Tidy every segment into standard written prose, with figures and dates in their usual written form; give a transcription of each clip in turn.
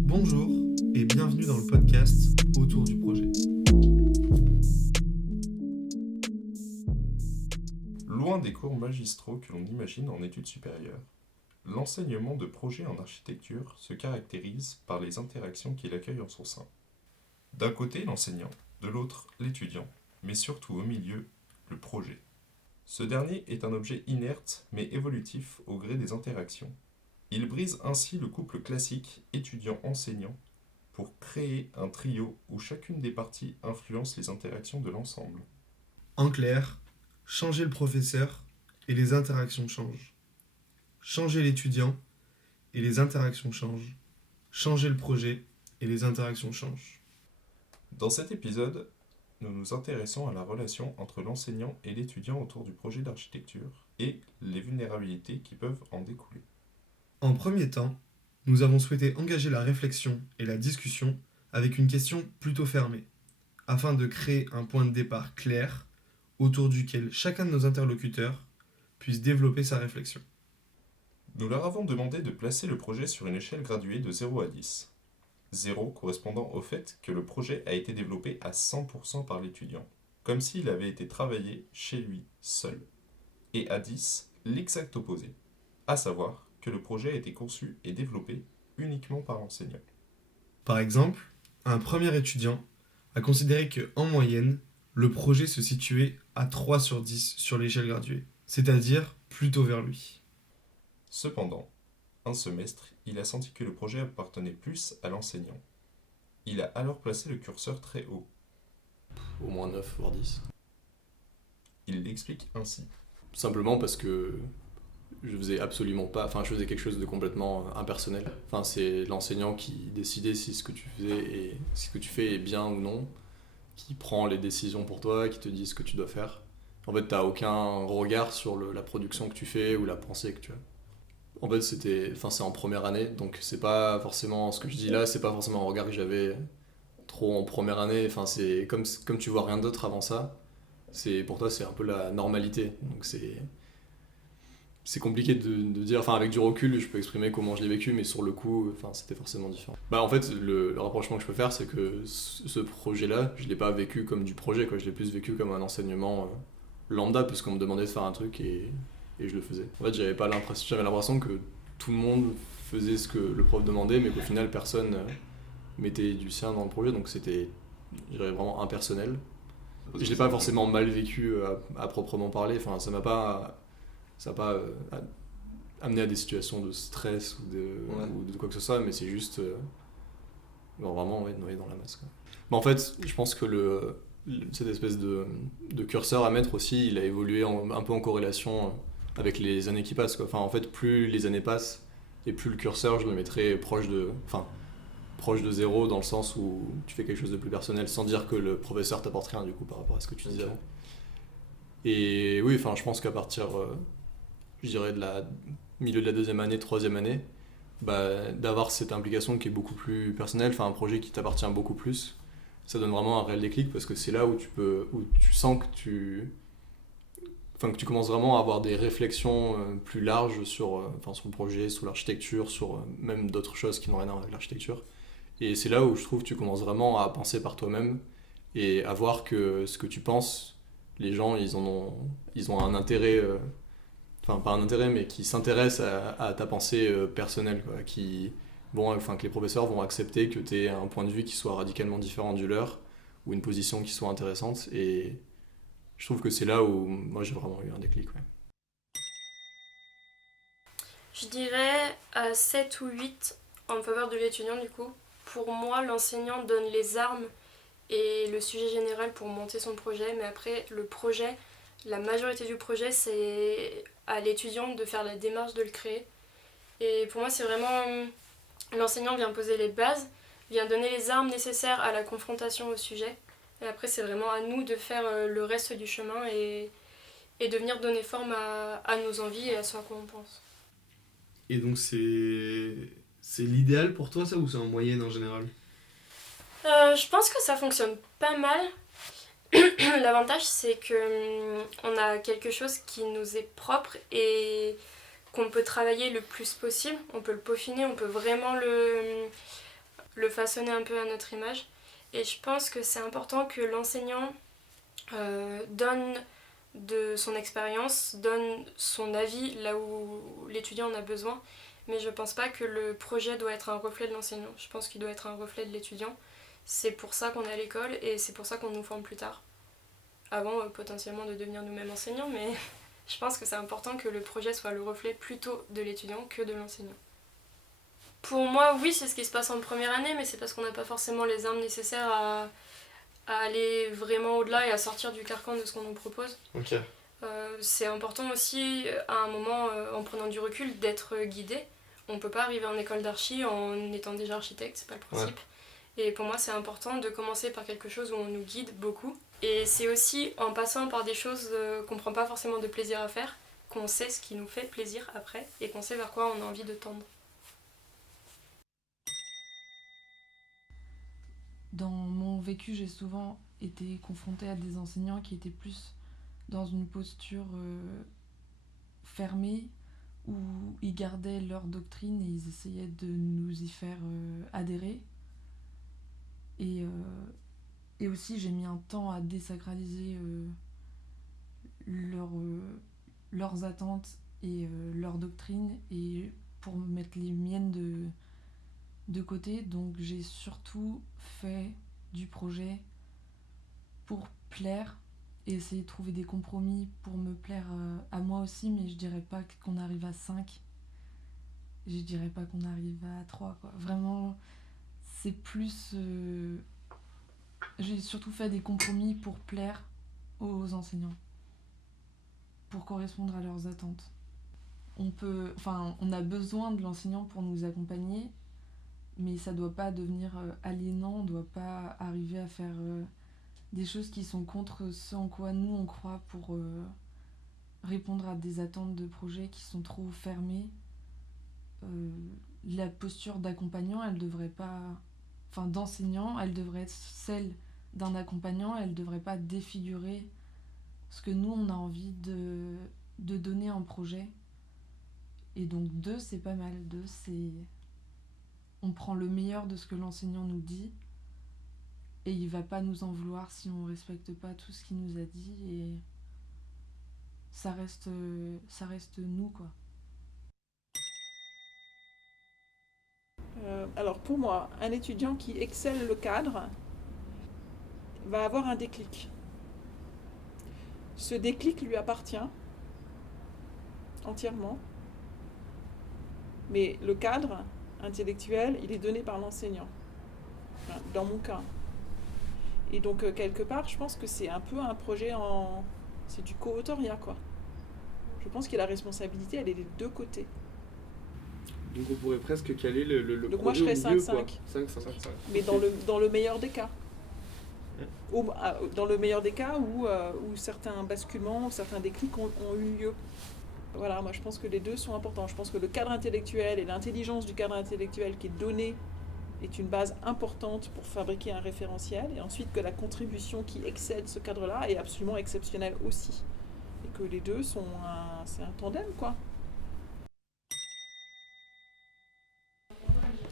Bonjour et bienvenue dans le podcast Autour du projet. Loin des cours magistraux que l'on imagine en études supérieures, l'enseignement de projet en architecture se caractérise par les interactions qu'il accueille en son sein. D'un côté l'enseignant, de l'autre l'étudiant, mais surtout au milieu, le projet. Ce dernier est un objet inerte mais évolutif au gré des interactions. Il brise ainsi le couple classique étudiant-enseignant pour créer un trio où chacune des parties influence les interactions de l'ensemble. En clair, changer le professeur et les interactions changent. Changer l'étudiant et les interactions changent. Changer le projet et les interactions changent. Dans cet épisode, nous nous intéressons à la relation entre l'enseignant et l'étudiant autour du projet d'architecture et les vulnérabilités qui peuvent en découler. En premier temps, nous avons souhaité engager la réflexion et la discussion avec une question plutôt fermée, afin de créer un point de départ clair autour duquel chacun de nos interlocuteurs puisse développer sa réflexion. Nous leur avons demandé de placer le projet sur une échelle graduée de 0 à 10. 0 correspondant au fait que le projet a été développé à 100% par l'étudiant, comme s'il avait été travaillé chez lui seul. Et à 10, l'exact opposé, à savoir que le projet a été conçu et développé uniquement par l'enseignant. Par exemple, un premier étudiant a considéré qu'en moyenne, le projet se situait à 3 sur 10 sur l'échelle graduée, c'est-à-dire plutôt vers lui. Cependant, un semestre, il a senti que le projet appartenait plus à l'enseignant. Il a alors placé le curseur très haut. Au moins 9 voire 10. Il l'explique ainsi. Simplement parce que je faisais absolument pas, je faisais quelque chose de complètement impersonnel. C'est l'enseignant qui décidait si ce que tu faisais et si ce que tu fais est bien ou non, qui prend les décisions pour toi, qui te dit ce que tu dois faire. En fait, t'as aucun regard sur la production que tu fais ou la pensée que tu as. En fait, c'est en première année, donc c'est pas forcément, ce que je dis là, c'est pas forcément un regard que j'avais trop en première année. C'est comme tu vois rien d'autre avant ça, pour toi c'est un peu la normalité. Donc c'est compliqué de dire, avec du recul, je peux exprimer comment je l'ai vécu, mais sur le coup, c'était forcément différent. En fait, le rapprochement que je peux faire, c'est que ce projet-là, je l'ai pas vécu comme du projet, quoi. Je l'ai plus vécu comme un enseignement lambda, puisqu'on me demandait de faire un truc et je le faisais. En fait, j'avais l'impression que tout le monde faisait ce que le prof demandait, mais qu'au final, personne mettait du sien dans le projet, donc c'était, je dirais, vraiment impersonnel. Je l'ai pas forcément mal vécu à proprement parler, ça m'a pas amené à des situations de stress ou de quoi que ce soit, mais c'est juste vraiment noyé dans la masse, quoi. Mais en fait, je pense que cette espèce de curseur à mettre aussi, il a évolué un peu en corrélation avec les années qui passent, quoi. En fait, plus les années passent et plus le curseur, je le mettrais proche de 0, dans le sens où tu fais quelque chose de plus personnel, sans dire que le professeur t'apporte rien, du coup, par rapport à ce que tu disais avant. Et oui, je pense qu'à partir je dirais de la milieu de la deuxième année, troisième année, d'avoir cette implication qui est beaucoup plus personnelle, un projet qui t'appartient beaucoup plus, ça donne vraiment un réel déclic, parce que c'est là où tu sens que tu commences vraiment à avoir des réflexions plus larges sur le projet, sur l'architecture, sur même d'autres choses qui n'ont rien à voir avec l'architecture. Et c'est là où je trouve que tu commences vraiment à penser par toi-même et à voir que ce que tu penses, les gens, ils ont un intérêt, pas un intérêt, mais qui s'intéressent à ta pensée personnelle, quoi, que les professeurs vont accepter que tu aies un point de vue qui soit radicalement différent du leur, ou une position qui soit intéressante. Et je trouve que c'est là où moi j'ai vraiment eu un déclic. Ouais. Je dirais 7 ou 8 en faveur de l'étudiant, du coup. Pour moi, l'enseignant donne les armes et le sujet général pour monter son projet, mais après, le projet, la majorité du projet, c'est à l'étudiant de faire la démarche de le créer. Et pour moi, c'est vraiment... L'enseignant vient poser les bases, vient donner les armes nécessaires à la confrontation au sujet. Et après, c'est vraiment à nous de faire le reste du chemin et de venir donner forme à nos envies et à ce à quoi on pense. Et donc c'est l'idéal pour toi, ça, ou c'est en moyenne en général ? Je pense que ça fonctionne pas mal. L'avantage, c'est que on a quelque chose qui nous est propre et qu'on peut travailler le plus possible. On peut le peaufiner, on peut vraiment le façonner un peu à notre image. Et je pense que c'est important que l'enseignant donne de son expérience, donne son avis là où l'étudiant en a besoin. Mais je pense pas que le projet doit être un reflet de l'enseignant. Je pense qu'il doit être un reflet de l'étudiant. C'est pour ça qu'on est à l'école et c'est pour ça qu'on nous forme plus tard. Avant potentiellement de devenir nous-mêmes enseignants, mais je pense que c'est important que le projet soit le reflet plutôt de l'étudiant que de l'enseignant. Pour moi, oui, c'est ce qui se passe en première année, mais c'est parce qu'on n'a pas forcément les armes nécessaires à aller vraiment au-delà et à sortir du carcan de ce qu'on nous propose. Ok. C'est important aussi, à un moment, en prenant du recul, d'être guidé. On peut pas arriver en école d'archi en étant déjà architecte, c'est pas le principe. Ouais. Et pour moi, c'est important de commencer par quelque chose où on nous guide beaucoup. Et c'est aussi en passant par des choses qu'on prend pas forcément de plaisir à faire, qu'on sait ce qui nous fait plaisir après et qu'on sait vers quoi on a envie de tendre. Dans mon vécu, j'ai souvent été confrontée à des enseignants qui étaient plus dans une posture fermée, où ils gardaient leur doctrine et ils essayaient de nous y faire adhérer. Et aussi, j'ai mis un temps à désacraliser leurs attentes et leur doctrine, et pour mettre les miennes de côté. Donc j'ai surtout fait du projet pour plaire et essayer de trouver des compromis pour me plaire à moi aussi, mais je dirais pas qu'on arrive à 5, je dirais pas qu'on arrive à 3 quoi. Vraiment, c'est plus j'ai surtout fait des compromis pour plaire aux enseignants, pour correspondre à leurs attentes. On a besoin de l'enseignant pour nous accompagner, mais ça doit pas devenir aliénant, on doit pas arriver à faire des choses qui sont contre ce en quoi nous on croit pour répondre à des attentes de projets qui sont trop fermées. La posture d'accompagnant, elle devrait pas... Enfin, d'enseignant, elle devrait être celle d'un accompagnant, elle devrait pas défigurer ce que nous on a envie de donner en projet. Et donc 2, c'est pas mal. 2, c'est... On prend le meilleur de ce que l'enseignant nous dit et il va pas nous en vouloir si on respecte pas tout ce qu'il nous a dit, et ça reste nous quoi. Alors pour moi, un étudiant qui excelle le cadre va avoir un déclic. Ce déclic lui appartient entièrement, mais le cadre intellectuel, il est donné par l'enseignant, dans mon cas. Et donc, quelque part, je pense que c'est un peu un projet c'est du co-autoria, quoi. Je pense que la responsabilité, elle est des deux côtés. Donc on pourrait presque caler le donc projet moi, je serais au milieu, 5-5. quoi. 5-5. Mais dans le meilleur des cas. Dans le meilleur des cas où certains basculements, certains déclics ont eu lieu. Voilà, moi je pense que les deux sont importants. Je pense que le cadre intellectuel et l'intelligence du cadre intellectuel qui est donné est une base importante pour fabriquer un référentiel, et ensuite que la contribution qui excède ce cadre-là est absolument exceptionnelle aussi. Et que les deux c'est un tandem, quoi.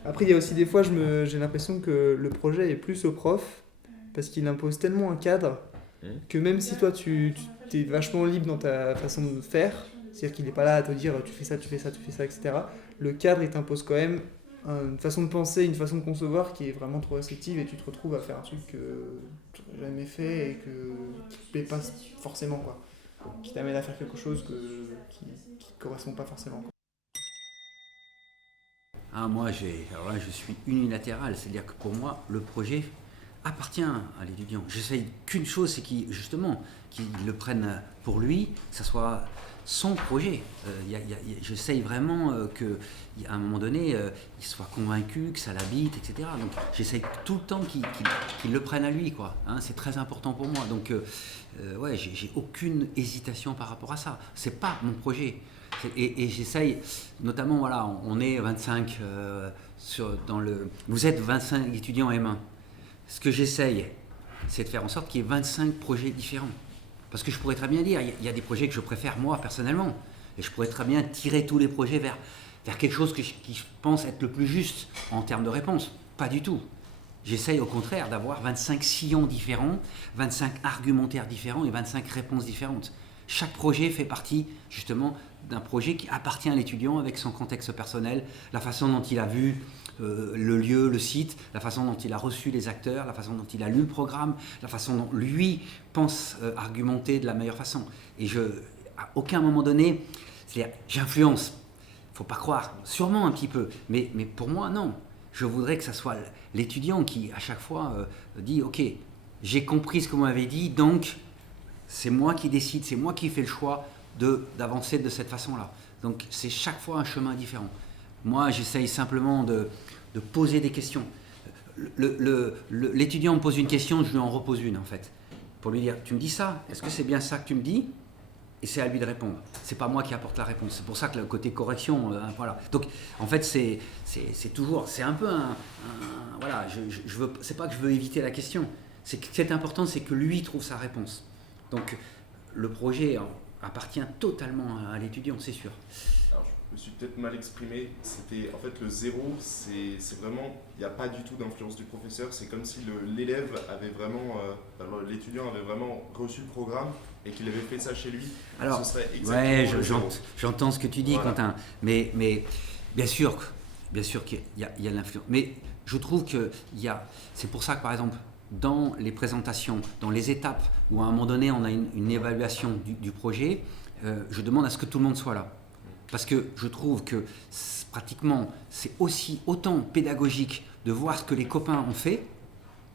Après, il y a aussi des fois, j'ai l'impression que le projet est plus au prof, parce qu'il impose tellement un cadre que même si toi tu es vachement libre dans ta façon de faire, c'est-à-dire qu'il n'est pas là à te dire tu fais ça, tu fais ça, tu fais ça, etc. Le cadre, il t'impose quand même une façon de penser, une façon de concevoir qui est vraiment trop restrictive, et tu te retrouves à faire un truc que tu n'as jamais fait et qui ne te plaît pas forcément, quoi. Qui t'amène à faire quelque chose qui ne correspond pas forcément, quoi. Ah, moi, alors là, je suis unilatéral, c'est-à-dire que pour moi, le projet appartient à l'étudiant. J'essaye qu'une chose, c'est qu'il le prenne pour lui, que ça soit son projet. J'essaye vraiment qu'à un moment donné, il soit convaincu, que ça l'habite, etc. Donc j'essaye tout le temps qu'il le prenne à lui, quoi. Hein, c'est très important pour moi. Donc ouais, j'ai aucune hésitation par rapport à ça. C'est pas mon projet. Et j'essaye, notamment, voilà, on est 25 vous êtes 25 étudiants M1. Ce que j'essaye, c'est de faire en sorte qu'il y ait 25 projets différents. Parce que je pourrais très bien dire, il y a des projets que je préfère moi personnellement, et je pourrais très bien tirer tous les projets vers quelque chose qui je pense être le plus juste en termes de réponse. Pas du tout. J'essaye au contraire d'avoir 25 sillons différents, 25 argumentaires différents et 25 réponses différentes. Chaque projet fait partie justement d'un projet qui appartient à l'étudiant avec son contexte personnel, la façon dont il a vu le lieu, le site, la façon dont il a reçu les acteurs, la façon dont il a lu le programme, la façon dont lui pense argumenter de la meilleure façon. Et à aucun moment donné, c'est-à-dire j'influence, il ne faut pas croire, sûrement un petit peu, mais pour moi non. Je voudrais que ça soit l'étudiant qui à chaque fois dit « Ok, j'ai compris ce que vous m'avez dit, donc c'est moi qui décide, c'est moi qui fais le choix d'avancer de cette façon-là. » Donc c'est chaque fois un chemin différent. Moi, j'essaye simplement de poser des questions. L'étudiant me pose une question, je lui en repose une en fait. Pour lui dire, tu me dis ça, est-ce que c'est bien ça que tu me dis? Et c'est à lui de répondre. C'est pas moi qui apporte la réponse. C'est pour ça que le côté correction, voilà. Donc, en fait, c'est toujours, c'est un peu voilà. C'est pas que je veux éviter la question. C'est que c'est important, c'est que lui trouve sa réponse. Donc, le projet appartient totalement à l'étudiant, c'est sûr. Alors, je me suis peut-être mal exprimé. C'était en fait le zéro, c'est vraiment, il n'y a pas du tout d'influence du professeur. C'est comme si l'élève avait vraiment, l'étudiant avait vraiment reçu le programme et qu'il avait fait ça chez lui. Alors, ce serait exactement j'entends ce que tu dis, voilà. Quentin, mais bien sûr qu'il y a l'influence. Mais je trouve que c'est pour ça que par exemple, dans les présentations, dans les étapes où à un moment donné on a une évaluation du projet, je demande à ce que tout le monde soit là. Parce que je trouve que pratiquement c'est autant pédagogique de voir ce que les copains ont fait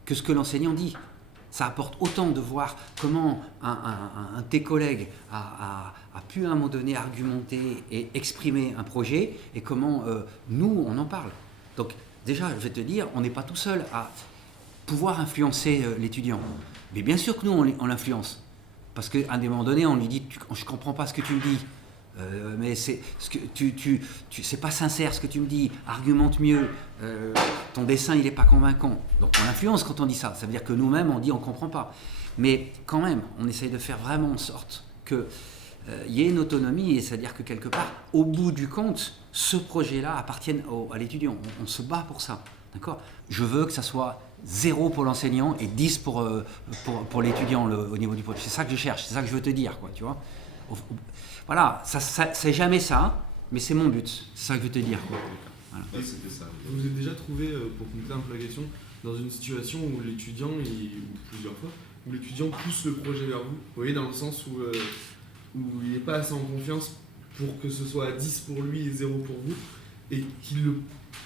que ce que l'enseignant dit. Ça apporte autant de voir comment un de tes collègues a pu à un moment donné argumenter et exprimer un projet et comment nous on en parle. Donc déjà je vais te dire, on n'est pas tout seul à pouvoir influencer l'étudiant. Mais bien sûr que nous on l'influence. Parce qu'à un moment donné on lui dit je ne comprends pas ce que tu me dis. Mais c'est pas sincère ce que tu me dis, argumente mieux, ton dessin il n'est pas convaincant. Donc on influence quand on dit ça, ça veut dire que nous-mêmes on dit on ne comprend pas. Mais quand même, on essaye de faire vraiment en sorte qu'il y ait une autonomie, et c'est-à-dire que quelque part, au bout du compte, ce projet-là appartienne à l'étudiant. On se bat pour ça, d'accord ? Je veux que ça soit 0 pour l'enseignant et 10 pour l'étudiant au niveau du projet. C'est ça que je cherche, c'est ça que je veux te dire, quoi, tu vois ? Voilà, ça, c'est jamais ça, mais c'est mon but. C'est ça que je veux te dire. Voilà. Ouais, c'était ça. Vous vous êtes déjà trouvé, pour compléter un peu la question, dans une situation où l'étudiant, ou plusieurs fois, où l'étudiant pousse le projet vers vous, vous voyez, dans le sens où il n'est pas assez en confiance pour que ce soit 10 pour lui et 0 pour vous, et qu'il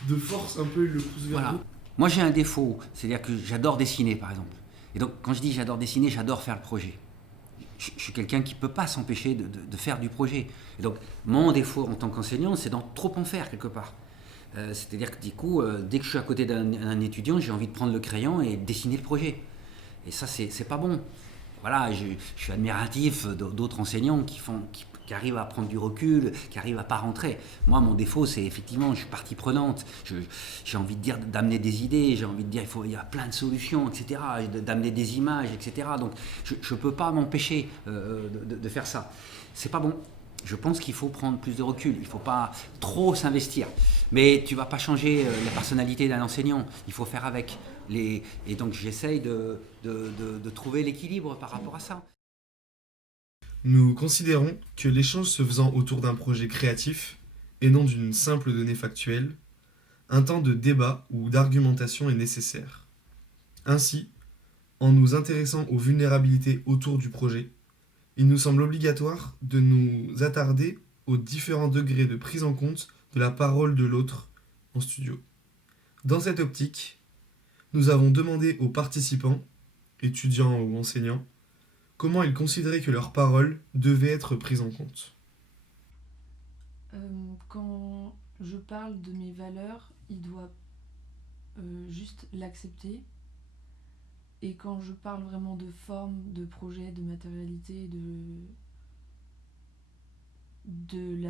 de force un peu, il le pousse vers vous. Moi j'ai un défaut, c'est-à-dire que j'adore dessiner par exemple. Et donc quand je dis j'adore dessiner, j'adore faire le projet. Je suis quelqu'un qui ne peut pas s'empêcher de faire du projet. Et donc, mon défaut en tant qu'enseignant, c'est d'en trop en faire quelque part. C'est-à-dire que du coup, dès que je suis à côté d'un étudiant, j'ai envie de prendre le crayon et de dessiner le projet. Et ça, c'est pas bon. Voilà, je suis admiratif d'autres enseignants qui arrivent à prendre du recul, qui arrivent à pas rentrer. Moi, mon défaut, c'est effectivement, je suis partie prenante. J'ai envie de dire, d'amener des idées, j'ai envie de dire, il y a plein de solutions, etc., d'amener des images, etc. Donc, je ne peux pas m'empêcher de faire ça. C'est pas bon. Je pense qu'il faut prendre plus de recul. Il ne faut pas trop s'investir. Mais tu ne vas pas changer la personnalité d'un enseignant. Il faut faire avec. Et donc, j'essaye de trouver l'équilibre par rapport à ça. Nous considérons que l'échange se faisant autour d'un projet créatif, et non d'une simple donnée factuelle, un temps de débat ou d'argumentation est nécessaire. Ainsi, en nous intéressant aux vulnérabilités autour du projet, il nous semble obligatoire de nous attarder aux différents degrés de prise en compte de la parole de l'autre en studio. Dans cette optique, nous avons demandé aux participants, étudiants ou enseignants, comment ils considéraient que leurs paroles devaient être prises en compte. Quand je parle de mes valeurs, il doit juste l'accepter. Et quand je parle vraiment de forme, de projet, de matérialité, de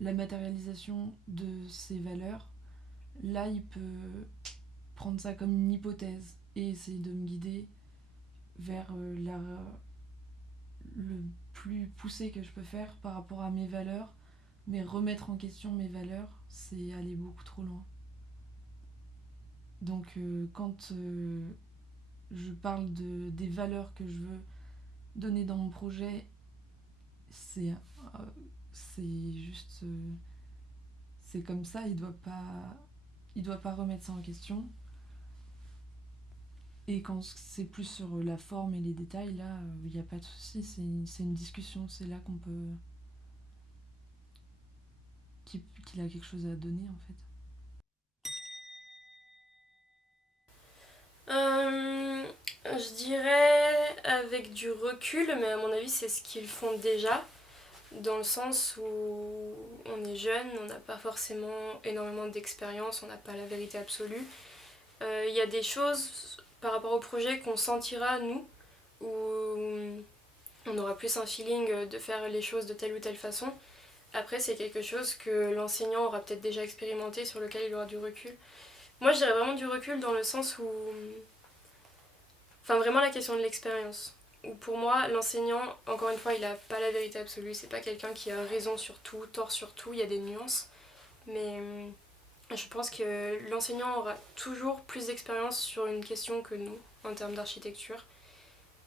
la matérialisation de ces valeurs, là il peut prendre ça comme une hypothèse et essayer de me guider vers le plus poussé que je peux faire par rapport à mes valeurs. Mais remettre en question mes valeurs, c'est aller beaucoup trop loin. Donc quand je parle des valeurs que je veux donner dans mon projet, c'est juste... c'est comme ça, il doit pas remettre ça en question. Et quand c'est plus sur la forme et les détails, là, il n'y a pas de souci, c'est une discussion, c'est là qu'on peut... qu'il a quelque chose à donner, en fait. Je dirais avec du recul, mais à mon avis c'est ce qu'ils font déjà, dans le sens où on est jeune, on n'a pas forcément énormément d'expérience, on n'a pas la vérité absolue. Il y a des choses par rapport au projet qu'on sentira nous, où on aura plus un feeling de faire les choses de telle ou telle façon. Après c'est quelque chose que l'enseignant aura peut-être déjà expérimenté, sur lequel il aura du recul. Moi je dirais vraiment du recul dans le sens où... Enfin vraiment la question de l'expérience. Où pour moi l'enseignant, encore une fois, il n'a pas la vérité absolue, c'est pas quelqu'un qui a raison sur tout, tort sur tout, il y a des nuances. Mais je pense que l'enseignant aura toujours plus d'expérience sur une question que nous, en termes d'architecture.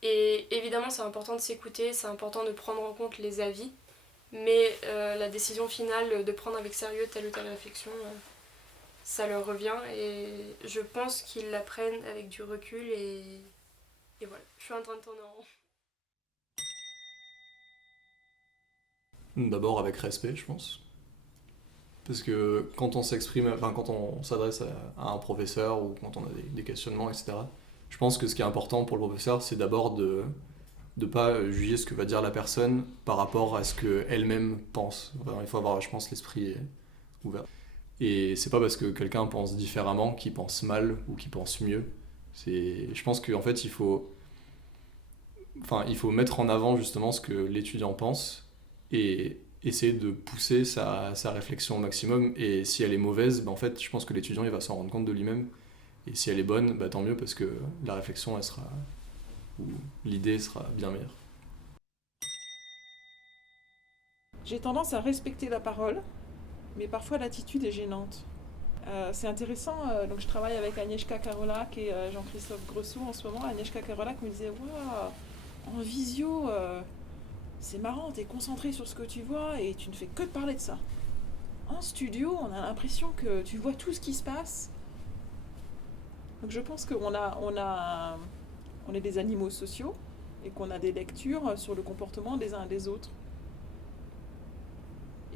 Et évidemment c'est important de s'écouter, c'est important de prendre en compte les avis, mais la décision finale de prendre avec sérieux telle ou telle réflexion... ça leur revient et je pense qu'ils l'apprennent avec du recul et voilà, je suis en train de tourner en rond. D'abord avec respect, je pense. Parce que quand on s'exprime, enfin quand on s'adresse à un professeur ou quand on a des questionnements, etc., je pense que ce qui est important pour le professeur, c'est d'abord de ne pas juger ce que va dire la personne par rapport à ce qu'elle-même pense. Enfin, il faut avoir, je pense, l'esprit ouvert. Et c'est pas parce que quelqu'un pense différemment qu'il pense mal ou qu'il pense mieux. Je pense qu'en fait, il faut mettre en avant justement ce que l'étudiant pense et essayer de pousser sa réflexion au maximum. Et si elle est mauvaise, en fait, je pense que l'étudiant il va s'en rendre compte de lui-même. Et si elle est bonne, tant mieux, parce que la réflexion, ou l'idée sera bien meilleure. J'ai tendance à respecter la parole, mais parfois l'attitude est gênante. C'est intéressant, donc je travaille avec Agnieszka Karolak et Jean-Christophe Gressot en ce moment. Agnieszka Karolak me disait waouh, en visio, c'est marrant, t'es concentré sur ce que tu vois et tu ne fais que de parler de ça. En studio, on a l'impression que tu vois tout ce qui se passe. Donc je pense qu'on est des animaux sociaux et qu'on a des lectures sur le comportement des uns et des autres.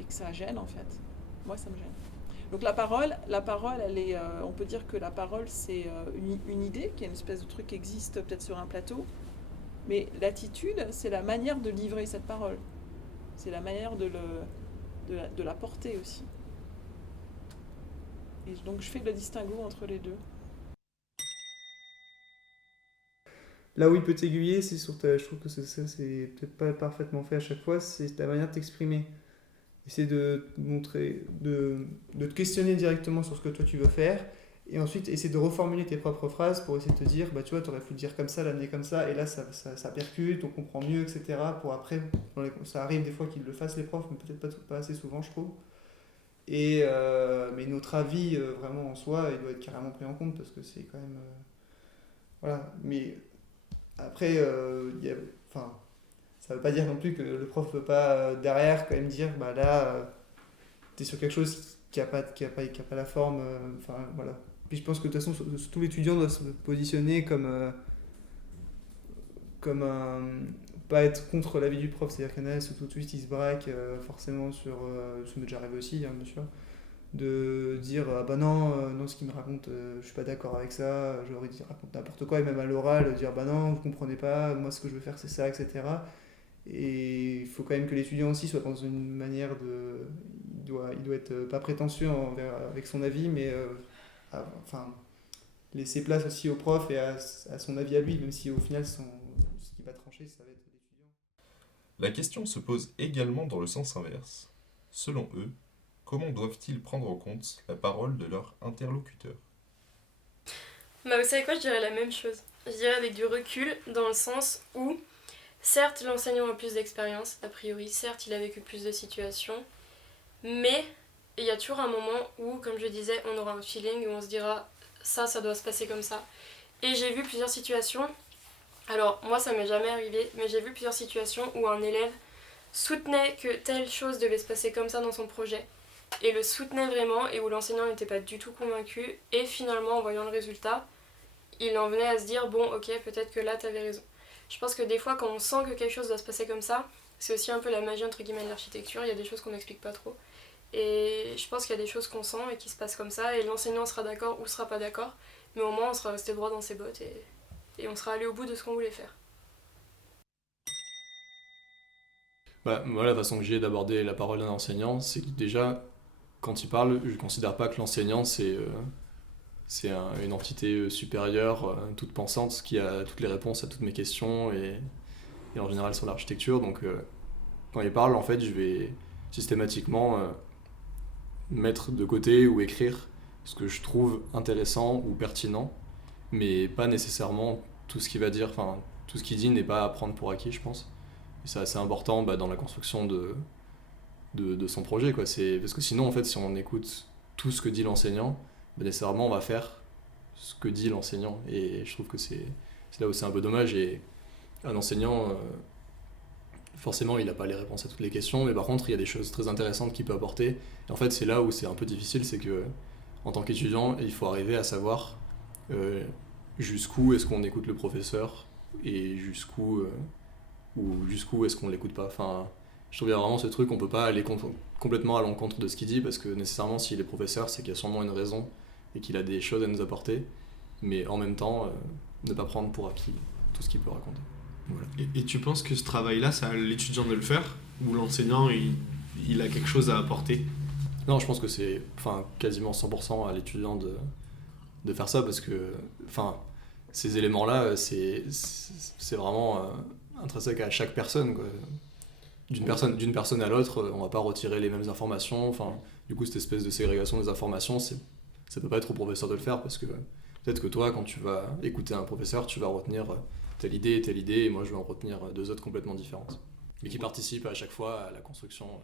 Et que ça gêne en fait. Moi, ça me gêne. Donc la parole, elle est, on peut dire que la parole, c'est une idée, qui est une espèce de truc qui existe peut-être sur un plateau. Mais l'attitude, c'est la manière de livrer cette parole. C'est la manière de la porter aussi. Et donc je fais le distinguo entre les deux. Là où il peut t'aiguiller, c'est sur je trouve que c'est peut-être pas parfaitement fait à chaque fois, c'est ta manière de t'exprimer. Essayer de te montrer, de te questionner directement sur ce que toi tu veux faire, et ensuite essayer de reformuler tes propres phrases pour essayer de te dire, tu vois, t'aurais pu le dire comme ça, l'amener comme ça, et là ça percute, on comprend mieux, etc. Pour après, ça arrive des fois qu'ils le fassent les profs, mais peut-être pas assez souvent, je trouve. Mais notre avis, vraiment en soi, il doit être carrément pris en compte, parce que c'est quand même... voilà, mais après, ça veut pas dire non plus que le prof peut pas derrière quand même dire là t'es sur quelque chose qui a pas la forme, voilà. Puis je pense que de toute façon tout l'étudiant doit se positionner comme un, pas être contre l'avis du prof, c'est-à-dire qu'il y en a tout de suite ils se braquent forcément sur ça m'est déjà arrivé aussi bien sûr, de dire non ce qu'il me raconte je suis pas d'accord avec ça, j'aurais dit raconte n'importe quoi, et même à l'oral dire non vous comprenez pas, moi ce que je veux faire c'est ça, etc. Et il faut quand même que l'étudiant aussi soit dans une manière de... Il doit être pas prétentieux avec son avis, mais laisser place aussi au prof et à son avis à lui, même si au final ce qui va trancher ça va être l'étudiant. La question se pose également dans le sens inverse. Selon eux, comment doivent-ils prendre en compte la parole de leur interlocuteur ? Bah, vous savez quoi, je dirais la même chose. Je dirais avec du recul, dans le sens où, certes, l'enseignant a plus d'expérience, a priori, certes, il a vécu plus de situations, mais il y a toujours un moment où, comme je disais, on aura un feeling où on se dira ça doit se passer comme ça. Et j'ai vu plusieurs situations, alors moi ça m'est jamais arrivé, mais j'ai vu plusieurs situations où un élève soutenait que telle chose devait se passer comme ça dans son projet, et le soutenait vraiment, et où l'enseignant n'était pas du tout convaincu, et finalement en voyant le résultat, il en venait à se dire bon ok, peut-être que là t'avais raison. Je pense que des fois quand on sent que quelque chose doit se passer comme ça, c'est aussi un peu la magie entre guillemets de l'architecture, il y a des choses qu'on n'explique pas trop. Et je pense qu'il y a des choses qu'on sent et qui se passent comme ça, et l'enseignant sera d'accord ou sera pas d'accord, mais au moins on sera resté droit dans ses bottes et on sera allé au bout de ce qu'on voulait faire. Bah, moi, la façon que j'ai d'aborder la parole d'un enseignant, c'est que déjà, quand il parle, je ne considère pas que l'enseignant, une entité supérieure, toute pensante, qui a toutes les réponses à toutes mes questions, et en général sur l'architecture. Donc, quand il parle, en fait, je vais systématiquement mettre de côté ou écrire ce que je trouve intéressant ou pertinent, mais pas nécessairement tout ce qu'il va dire, enfin, tout ce qu'il dit n'est pas à prendre pour acquis, je pense. Et c'est assez important dans la construction de son projet, quoi. Parce que sinon, en fait, si on écoute tout ce que dit l'enseignant, nécessairement, on va faire ce que dit l'enseignant. Et je trouve que c'est là où c'est un peu dommage. Et un enseignant, forcément, il n'a pas les réponses à toutes les questions, mais par contre, il y a des choses très intéressantes qu'il peut apporter. Et en fait, c'est là où c'est un peu difficile, c'est que en tant qu'étudiant, il faut arriver à savoir jusqu'où est-ce qu'on écoute le professeur et jusqu'où est-ce qu'on l'écoute pas. Enfin, je trouve qu'il y a vraiment ce truc, on peut pas aller complètement à l'encontre de ce qu'il dit, parce que nécessairement, s'il est professeur, c'est qu'il y a sûrement une raison et qu'il a des choses à nous apporter, mais en même temps, ne pas prendre pour acquis tout ce qu'il peut raconter. Voilà. Et tu penses que ce travail-là, c'est à l'étudiant de le faire, ou l'enseignant, il a quelque chose à apporter? Non, je pense que c'est quasiment 100% à l'étudiant de faire ça, parce que ces éléments-là, c'est vraiment intrinsèque à chaque personne, quoi. D'une personne à l'autre, on va pas retirer les mêmes informations. Du coup, cette espèce de ségrégation des informations, ça peut pas être au professeur de le faire, parce que peut-être que toi, quand tu vas écouter un professeur, tu vas retenir telle idée, et moi je vais en retenir deux autres complètement différentes, mais qui participent à chaque fois à la construction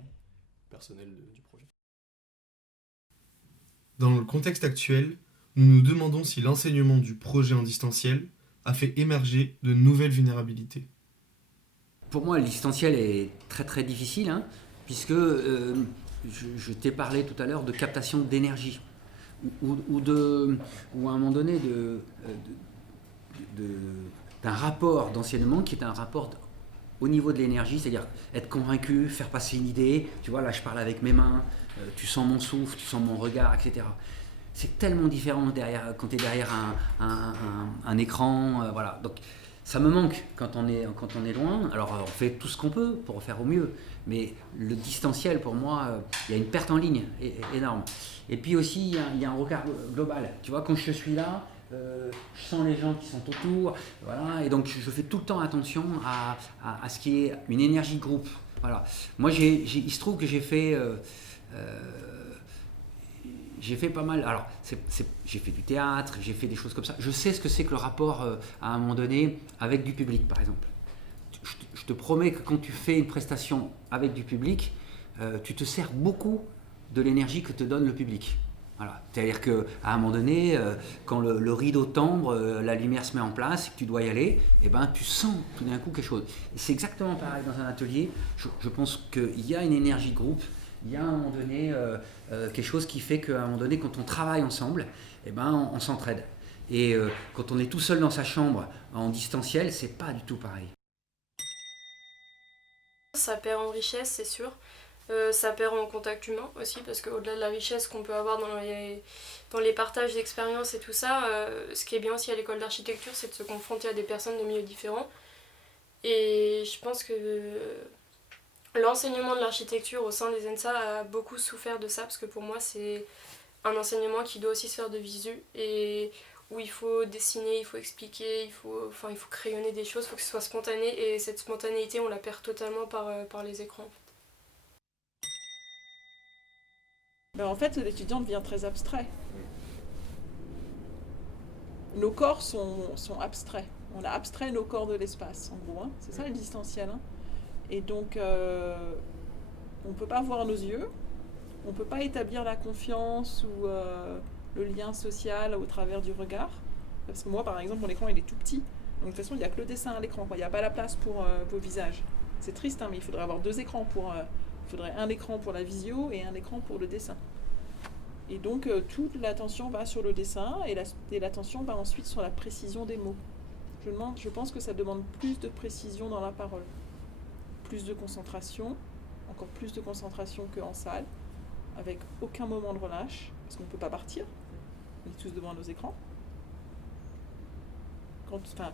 personnelle du projet. Dans le contexte actuel, nous nous demandons si l'enseignement du projet en distanciel a fait émerger de nouvelles vulnérabilités. Pour moi, le distanciel est très très difficile, puisque je t'ai parlé tout à l'heure de captation d'énergie, ou à un moment donné d'un rapport d'enseignement qui est un rapport au niveau de l'énergie, c'est-à-dire être convaincu, faire passer une idée. Tu vois, là je parle avec mes mains, tu sens mon souffle, tu sens mon regard, etc. C'est tellement différent quand tu es derrière un écran, voilà. Donc ça me manque quand on est loin. Alors on fait tout ce qu'on peut pour faire au mieux, mais le distanciel, pour moi, il y a une perte en ligne énorme. Et puis aussi, il y a un regard global. Tu vois, quand je suis là, je sens les gens qui sont autour, voilà, et donc je fais tout le temps attention à ce qui est une énergie de groupe. Voilà. Moi, il se trouve que j'ai fait pas mal. Alors, j'ai fait du théâtre, j'ai fait des choses comme ça. Je sais ce que c'est que le rapport, à un moment donné, avec du public, par exemple. Je te promets que quand tu fais une prestation avec du public, tu te sers beaucoup de l'énergie que te donne le public. Voilà. C'est-à-dire qu'à un moment donné, quand le rideau tombe, la lumière se met en place, et que tu dois y aller, tu sens tout d'un coup quelque chose. Et c'est exactement pareil dans un atelier. Je pense qu'il y a une énergie de groupe. Il y a à un moment donné quelque chose qui fait qu'à un moment donné, quand on travaille ensemble, on s'entraide. Et quand on est tout seul dans sa chambre, en distanciel, c'est pas du tout pareil. Ça perd en richesse, c'est sûr. Ça perd en contact humain aussi, parce qu'au-delà de la richesse qu'on peut avoir dans les partages d'expériences et tout ça, ce qui est bien aussi à l'école d'architecture, c'est de se confronter à des personnes de milieux différents. Et je pense que l'enseignement de l'architecture au sein des ENSA a beaucoup souffert de ça, parce que pour moi c'est un enseignement qui doit aussi se faire de visu, et où il faut dessiner, il faut expliquer, il faut crayonner des choses, il faut que ce soit spontané, et cette spontanéité on la perd totalement par les écrans. En fait, l'étudiant devient très abstrait. nos corps sont abstraits. On a abstrait nos corps de l'espace, en gros. Hein. C'est ça le distanciel. Hein. Et donc, on ne peut pas voir nos yeux, on ne peut pas établir la confiance ou le lien social au travers du regard. Parce que moi, par exemple, mon écran, il est tout petit. Donc, de toute façon, il n'y a que le dessin à l'écran. Il n'y a pas la place pour vos visages. C'est triste, hein, mais il faudrait avoir 2 écrans. Il faudrait un écran pour la visio et un écran pour le dessin. Et donc, toute l'attention va sur le dessin et l'attention va ensuite sur la précision des mots. Je pense que ça demande plus de précision dans la parole. Plus de concentration, encore plus de concentration qu'en salle, avec aucun moment de relâche, parce qu'on ne peut pas partir. On est tous devant nos écrans.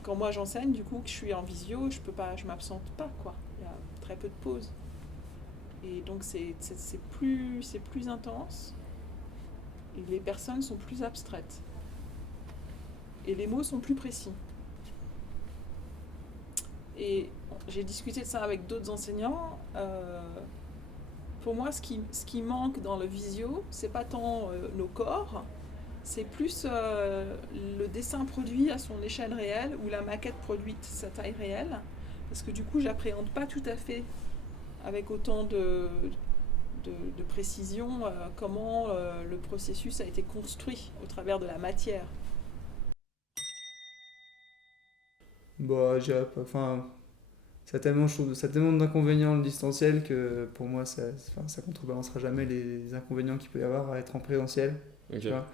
Quand moi j'enseigne, du coup, que je suis en visio, je m'absente pas, quoi. Il y a très peu de pauses. Et donc c'est plus intense. Et les personnes sont plus abstraites. Et les mots sont plus précis. Et j'ai discuté de ça avec d'autres enseignants. Pour moi, ce qui manque dans le visio, c'est pas tant nos corps, c'est plus le dessin produit à son échelle réelle ou la maquette produite à sa taille réelle. Parce que du coup, j'appréhende pas tout à fait avec autant de précision comment le processus a été construit au travers de la matière. Bah, ça a tellement d'inconvénients le distanciel que pour moi, ça contrebalancera jamais les inconvénients qu'il peut y avoir à être en présentiel. Ok. Tu vois.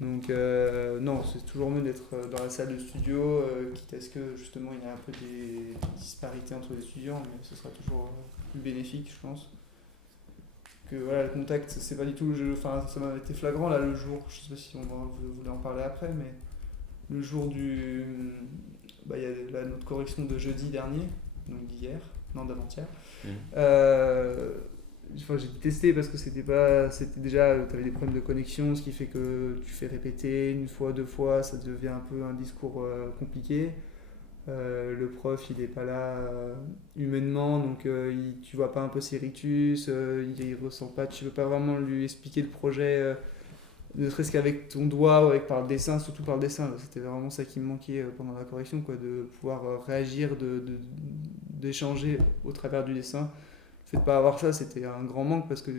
Donc, non, c'est toujours mieux d'être dans la salle de studio, quitte à ce que justement il y a un peu des disparités entre les étudiants, mais ce sera toujours plus bénéfique, je pense. Que voilà, le contact, c'est pas du tout le jeu. Enfin, ça m'a été flagrant là le jour, je sais pas si vous voulez en parler après, mais le jour du. Bah, il y a notre correction de jeudi dernier, donc d'hier, non d'avant-hier. J'ai testé parce que c'était déjà, tu avais des problèmes de connexion, ce qui fait que tu fais répéter une fois, 2 fois, ça devient un peu un discours compliqué. Le prof, il n'est pas là humainement, donc tu vois pas un peu ses rictus, il ressent pas, tu peux pas vraiment lui expliquer le projet, ne serait-ce qu'avec ton doigt ou par le dessin, surtout par le dessin. Là, c'était vraiment ça qui me manquait pendant la correction, quoi, de pouvoir réagir, d'échanger au travers du dessin. Le fait de pas avoir ça, c'était un grand manque parce que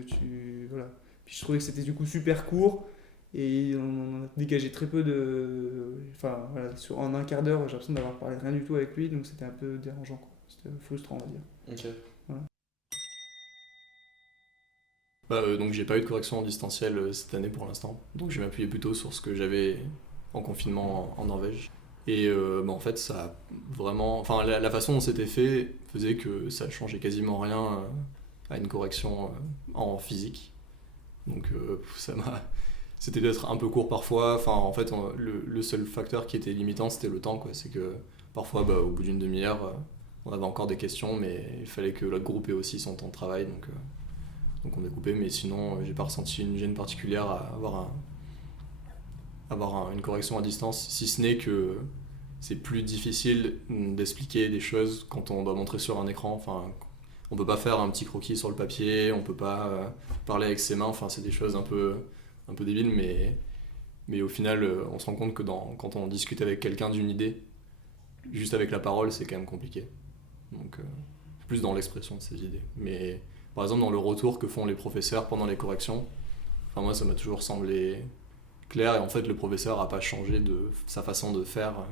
voilà. Puis je trouvais que c'était du coup super court et on a dégagé très peu de. Enfin voilà, en un quart d'heure, j'ai l'impression d'avoir parlé rien du tout avec lui, donc c'était un peu dérangeant, quoi. C'était frustrant, on va dire. Ok. Voilà. Donc j'ai pas eu de correction en distanciel cette année pour l'instant, donc je vais m'appuyer plutôt sur ce que j'avais en confinement en Norvège. Et en fait, ça a vraiment. Enfin, la façon dont c'était fait faisait que ça changeait quasiment rien à une correction en physique. Donc c'était d'être un peu court parfois. Enfin, en fait, le seul facteur qui était limitant, c'était le temps, quoi. C'est que parfois, au bout d'une demi-heure, on avait encore des questions, mais il fallait que l'autre groupe ait aussi son temps de travail. Donc on découpait, mais sinon, j'ai pas ressenti une gêne particulière à avoir une correction à distance, si ce n'est que c'est plus difficile d'expliquer des choses quand on doit montrer sur un écran. Enfin, on peut pas faire un petit croquis sur le papier, on peut pas parler avec ses mains. Enfin, c'est des choses un peu débiles, mais au final, on se rend compte que quand on discute avec quelqu'un d'une idée, juste avec la parole, c'est quand même compliqué. Donc, plus dans l'expression de ces idées. Mais par exemple, dans le retour que font les professeurs pendant les corrections, enfin, moi, ça m'a toujours semblé clair, et en fait le professeur a pas changé de sa façon de faire,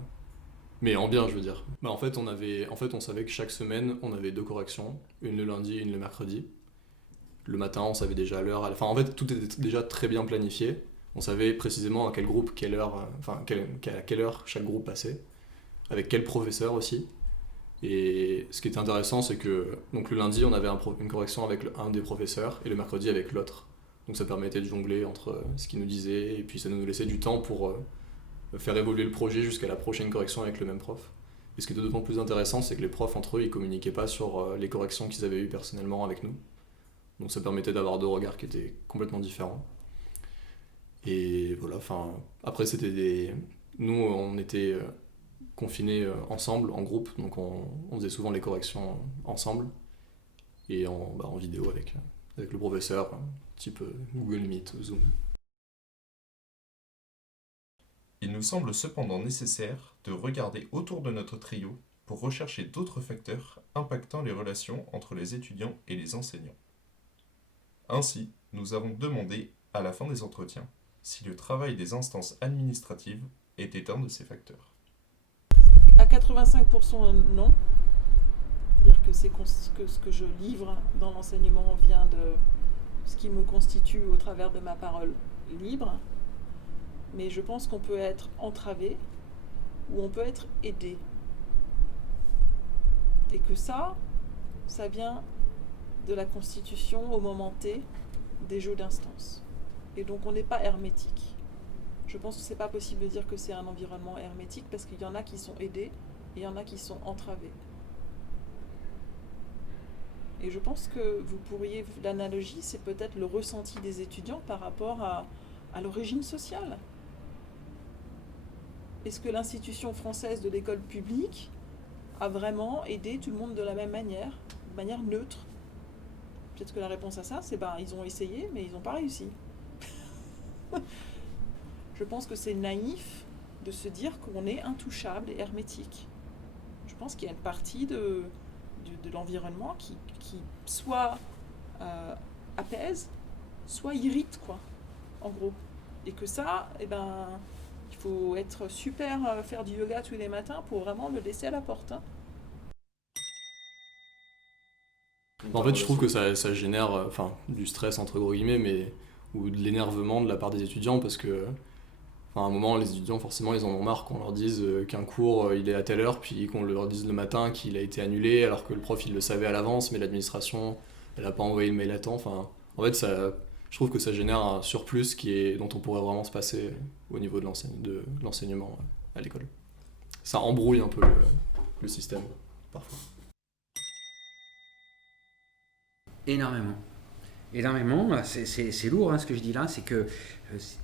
mais en bien, je veux dire. En fait on savait que chaque semaine on avait 2 corrections, une le lundi et une le mercredi. Le matin on savait déjà l'heure, enfin en fait tout était déjà très bien planifié, on savait précisément à quel groupe, quelle heure, à quelle heure chaque groupe passait, avec quel professeur aussi. Et ce qui était intéressant, c'est que donc le lundi on avait une correction avec un des professeurs et le mercredi avec l'autre. Donc ça permettait de jongler entre ce qu'ils nous disaient, et puis ça nous laissait du temps pour faire évoluer le projet jusqu'à la prochaine correction avec le même prof. Et ce qui était d'autant plus intéressant, c'est que les profs entre eux, ils communiquaient pas sur les corrections qu'ils avaient eues personnellement avec nous. Donc ça permettait d'avoir 2 regards qui étaient complètement différents. Et voilà, après nous on était confinés ensemble, en groupe, donc on faisait souvent les corrections ensemble, et en vidéo avec le professeur, type Google Meet, Zoom. Il nous semble cependant nécessaire de regarder autour de notre trio pour rechercher d'autres facteurs impactant les relations entre les étudiants et les enseignants. Ainsi, nous avons demandé, à la fin des entretiens, si le travail des instances administratives était un de ces facteurs. À 85% non. C'est-à-dire que ce que je livre dans l'enseignement vient de ce qui me constitue au travers de ma parole libre. Mais je pense qu'on peut être entravé ou on peut être aidé. Et que ça vient de la constitution au moment T des jeux d'instance. Et donc on n'est pas hermétique. Je pense que c'est pas possible de dire que c'est un environnement hermétique parce qu'il y en a qui sont aidés et il y en a qui sont entravés. Et je pense que vous pourriez, l'analogie, c'est peut-être le ressenti des étudiants par rapport à l'origine sociale. Est-ce que l'institution française de l'école publique a vraiment aidé tout le monde de la même manière, de manière neutre? Peut-être que la réponse à ça, c'est ils ont essayé, mais ils n'ont pas réussi. Je pense que c'est naïf de se dire qu'on est intouchable et hermétique. Je pense qu'il y a une partie de l'environnement qui soit apaise, soit irrite, quoi, en gros. Et que ça, il faut être super, faire du yoga tous les matins pour vraiment le laisser à la porte. Hein. En fait, je trouve que ça génère du stress, entre gros guillemets, ou de l'énervement de la part des étudiants, parce que à un moment, les étudiants, forcément, ils en ont marre qu'on leur dise qu'un cours, il est à telle heure, puis qu'on leur dise le matin qu'il a été annulé, alors que le prof, il le savait à l'avance, mais l'administration, elle n'a pas envoyé le mail à temps. En fait, je trouve que ça génère un surplus dont on pourrait vraiment se passer au niveau de l'enseignement à l'école. Ça embrouille un peu le système, parfois. Énormément. C'est lourd ce que je dis là, c'est que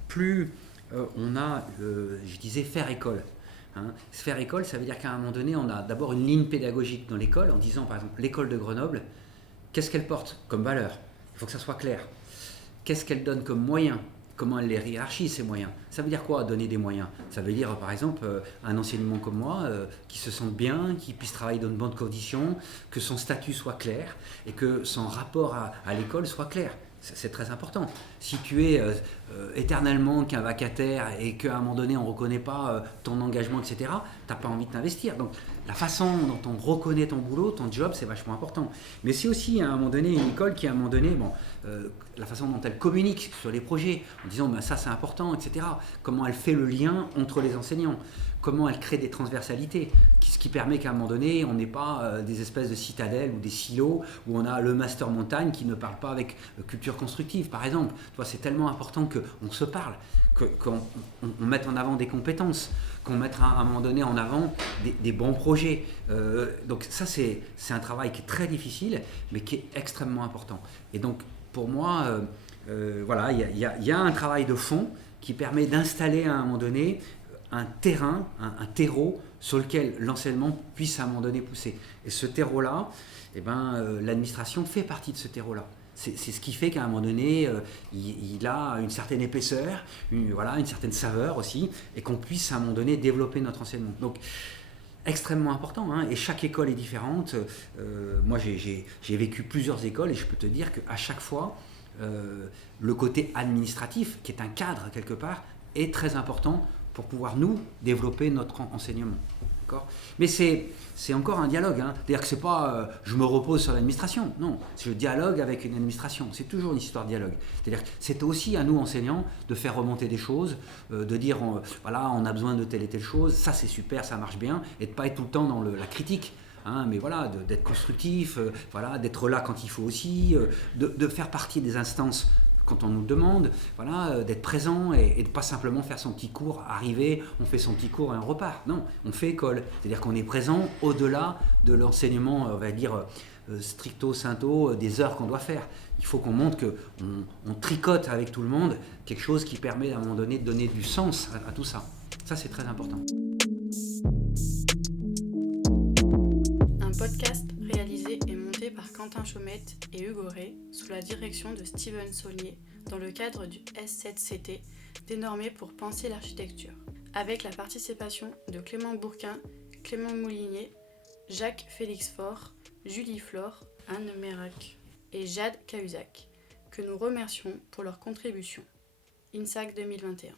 plus on a, je disais, faire école. Faire école, ça veut dire qu'à un moment donné, on a d'abord une ligne pédagogique dans l'école en disant, par exemple, l'école de Grenoble, qu'est-ce qu'elle porte comme valeur? Il faut que ça soit clair. Qu'est-ce qu'elle donne comme moyens? Comment elle les hiérarchise, ces moyens? Ça veut dire quoi, donner des moyens? Ça veut dire, par exemple, un enseignement comme moi, qui se sente bien, qui puisse travailler dans de bonnes conditions, que son statut soit clair et que son rapport à l'école soit clair. C'est très important. Si tu es éternellement qu'un vacataire et qu'à un moment donné on ne reconnaît pas ton engagement, etc., tu n'as pas envie de t'investir. Donc la façon dont on reconnaît ton boulot, ton job, c'est vachement important. Mais c'est aussi à un moment donné une école qui à un moment donné, la façon dont elle communique sur les projets, en disant ça c'est important, etc. Comment elle fait le lien entre les enseignants. Comment elle crée des transversalités, ce qui permet qu'à un moment donné, on n'ait pas des espèces de citadelles ou des silos où on a le master montagne qui ne parle pas avec culture constructive, par exemple. Tu vois, c'est tellement important qu'on se parle, qu'on mette en avant des compétences, qu'on mette à un moment donné en avant des bons projets. Donc ça, c'est un travail qui est très difficile, mais qui est extrêmement important. Et donc, pour moi, il y a un travail de fond qui permet d'installer à un moment donné un terrain, un terreau sur lequel l'enseignement puisse à un moment donné pousser. Et ce terreau-là, l'administration fait partie de ce terreau-là. C'est ce qui fait qu'à un moment donné, il a une certaine épaisseur, une certaine saveur aussi, et qu'on puisse à un moment donné développer notre enseignement. Donc, extrêmement important, et chaque école est différente. Moi, j'ai vécu plusieurs écoles et je peux te dire qu'à chaque fois, le côté administratif, qui est un cadre quelque part, est très important pour pouvoir nous développer notre enseignement. D'accord ? Mais c'est encore un dialogue. C'est-à-dire que c'est pas je me repose sur l'administration. Non, je dialogue avec une administration. C'est toujours une histoire de dialogue. C'est-à-dire que c'est aussi à nous, enseignants, de faire remonter des choses, de dire on a besoin de telle et telle chose, ça c'est super, ça marche bien, et de ne pas être tout le temps dans la critique. Mais d'être constructif, d'être là quand il faut aussi, de faire partie des instances quand on nous demande, d'être présent et de ne pas simplement faire son petit cours, arriver, on fait son petit cours et on repart. Non, on fait école. C'est-à-dire qu'on est présent au-delà de l'enseignement, on va dire, stricto sensu, des heures qu'on doit faire. Il faut qu'on montre qu'on tricote avec tout le monde quelque chose qui permet à un moment donné de donner du sens à tout ça. Ça, c'est très important. Un podcast réalisé et monté par Quentin Chaumette et Hugo Ray sous la direction de Steven Saulnier dans le cadre du S7CT, dénommé pour penser l'architecture. avec la participation de Clément Bourquin, Clément Moulinier, Jacques Félix Faure, Julie Flore, Anne Mérac et Jade Cahuzac, que nous remercions pour leur contribution. INSAC 2021.